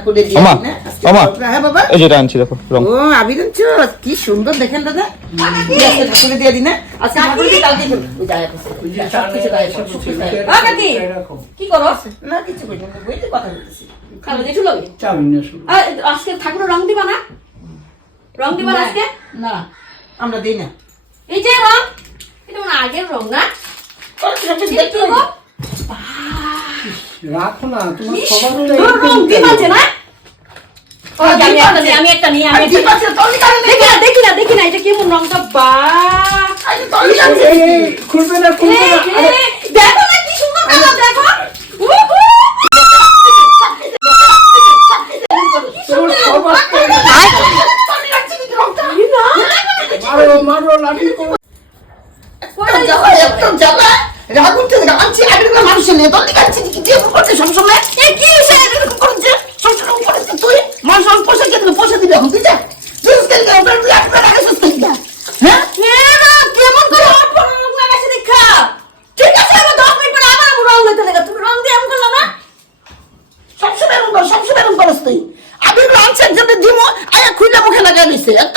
ঠাকুরের দিয়ে আমা, না আমা। হ্যাঁ বাবা এই যেটা আনছি দেখো রং। ও আবির আনছো কি সুন্দর দেখেন দাদা আজকে ঠাকুরের দিয়ে দিই না আজকে ঠাকুরের দিয়ে কালকে করবো। ওই যায় আছে সব কিছু গায়ে সব কিছু গায়ে। কি করো না কিছু করি না বইতে কথা বলতেছি খালো দেখো লগে আজকে ঠাকুরের রং দিবা না রং দিবা না আজকে না আমরা দিই না এই যে রং এটা মানে আগের রং না সব কিছু দেখতে কি হবে। রাখো না তোমার ইস, সবার তোর রং দিবা আছে না আমি একটা নিয়ে আর ঠিক আছে তলি কারণ দেখি না এটা কেমন রংটা বা আরে তলি আছে খুলবে না খুলবে না দেখো না কি সুন্দর কালার দেখো মারো মারো লাঠি করো একদম জ্বালা রাগ উঠতে আনছি আগে মানুষের নিয়ে তলি কাটছি কি দিয়ে করছে সবসময় কি এসে এরকম করছে সবসময় করছে তুই মানুষ পয়সা কেটে পয়সা দিবে এখন তুই যা জিনিস কেটে ওটা তুই একবার আগে সুস্থ হ্যাঁ কেমন করে অল্প রং লাগাইছে দেখা ঠিক আছে আমি 10 মিনিট পরে আবার রং লাগাতে লাগা তুমি রং দিয়ে এমন করলা না সবসময় এরকম করস তুই আবির আনছে যদি দিমো আয়া খুইলা মুখে লাগাই দিছে এত